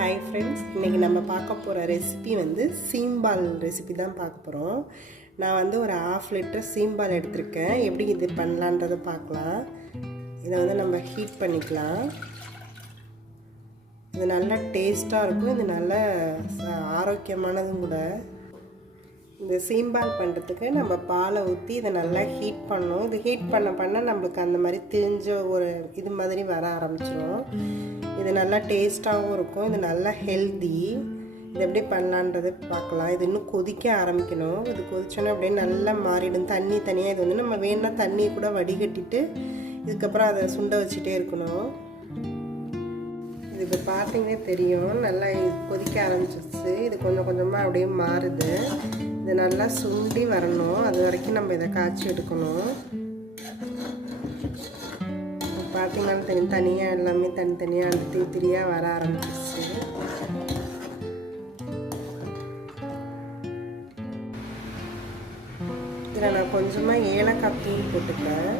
Hi friends, இன்னைக்கு நம்ம பார்க்க போற ரெசிபி வந்து சீம்பால் ரெசிபி தான் பார்க்க போறோம். நான் வந்து ஒரு 1/2 லிட்டர் சீம்பால் எடுத்துர்க்கேன். எப்படி இது பண்ணலாம்ன்றதை பார்க்கலாம். இத வந்து நம்ம ஹீட் பண்ணிக்கலாம். இது நல்ல டேஸ்டா இருக்கும். இது நல்ல ஆரோக்கியமானதும் கூட. இந்த சீம்பால் பண்ணுறதுக்கு நம்ம பாலை ஊற்றி இதை நல்லா ஹீட் பண்ணணும். இது ஹீட் பண்ண நம்மளுக்கு அந்த மாதிரி திரிஞ்ச ஒரு இது மாதிரி வர ஆரம்பிச்சிடும். இது நல்லா டேஸ்ட்டாகவும் இருக்கும். இது நல்லா ஹெல்தி. இது எப்படி பண்ணலான்றது பார்க்கலாம். இது இன்னும் கொதிக்க ஆரம்பிக்கணும். இது கொதிச்சோன்னா அப்படியே நல்லா மாறிடும். தண்ணி தனியாக இது வந்து நம்ம வேணும்னா தண்ணியை கூட வடிகட்டிட்டு இதுக்கப்புறம் அதை சுண்ட வச்சுட்டே இருக்கணும். இது இப்போ பார்த்தீங்கன்னா தெரியும், நல்லா கொதிக்க ஆரம்பிச்சிருச்சு. இது கொஞ்சம் கொஞ்சமாக அப்படியே மாறுது. இது நல்லா சுண்டி வரணும். அது வரைக்கும் நம்ம இதை காய்ச்சி எடுக்கணும். பார்த்தீங்கன்னா தெரியும், தனியாக எல்லாமே தனித்தனியாக அந்த திரியாக வர ஆரம்பிச்சிருச்சு. இதில் நான் கொஞ்சமாக ஏலக்காய் தூள் போட்டுக்கிறேன்.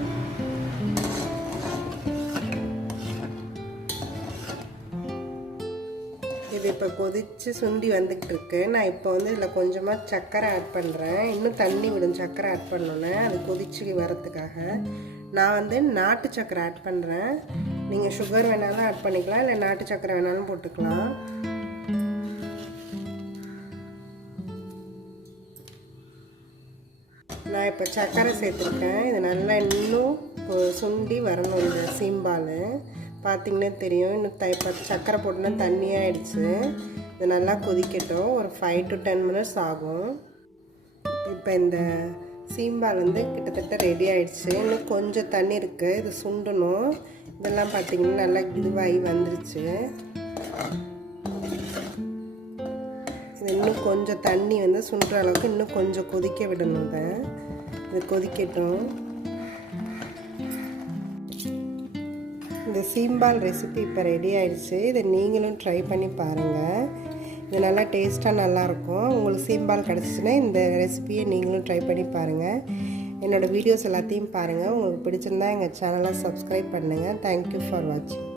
இது இப்போ கொதித்து சுண்டி வந்துக்கிட்டு இருக்கு. நான் இப்போ வந்து இதில் கொஞ்சமாக சர்க்கரை ஆட் பண்ணுறேன். இன்னும் தண்ணி விடும் சர்க்கரை ஆட் பண்ணோன்னே, அது கொதிச்சு வரத்துக்காக. நான் வந்து நாட்டு சர்க்கரை ஆட் பண்ணுறேன். நீங்கள் சுகர் வேணாலும் ஆட் பண்ணிக்கலாம், இல்லை நாட்டு சர்க்கரை வேணாலும் போட்டுக்கலாம். நான் இப்போ சர்க்கரை சேர்த்துருக்கேன். இது நல்லா இன்னும் சுண்டி வரணும். இந்த சீம்பால் பார்த்திங்கன்னா தெரியும், இன்னும் சர்க்கரை போட்டுனா தண்ணியாக ஆகிடுச்சு. இது நல்லா கொதிக்கட்டும். ஒரு 5 to 10 minutes ஆகும். இப்போ இந்த சீம்பால் வந்து கிட்டத்தட்ட ரெடி ஆகிடுச்சு. இன்னும் கொஞ்சம் தண்ணி இருக்குது, இது சுண்டணும். இதெல்லாம் பார்த்திங்கன்னா நல்லா இதுவாகி வந்துருச்சு. இது இன்னும் கொஞ்சம் தண்ணி வந்து சுண்டுற அளவுக்கு இன்னும் கொஞ்சம் கொதிக்க விடணும். இது கொதிக்கட்டும். இந்த சீம்பால் ரெசிபி இப்போ ரெடி ஆகிடுச்சு. இதை நீங்களும் ட்ரை பண்ணி பாருங்கள். இது நல்லா டேஸ்ட்டாக நல்லாயிருக்கும். உங்களுக்கு சீம்பால் கிடச்சிச்சின்னா இந்த ரெசிபியை நீங்களும் ட்ரை பண்ணி பாருங்கள். என்னோடய வீடியோஸ் எல்லாத்தையும் பாருங்கள். உங்களுக்கு பிடிச்சிருந்தா எங்கள் சேனலை சப்ஸ்கிரைப் பண்ணுங்கள். தேங்க்யூ ஃபார் வாட்சிங்.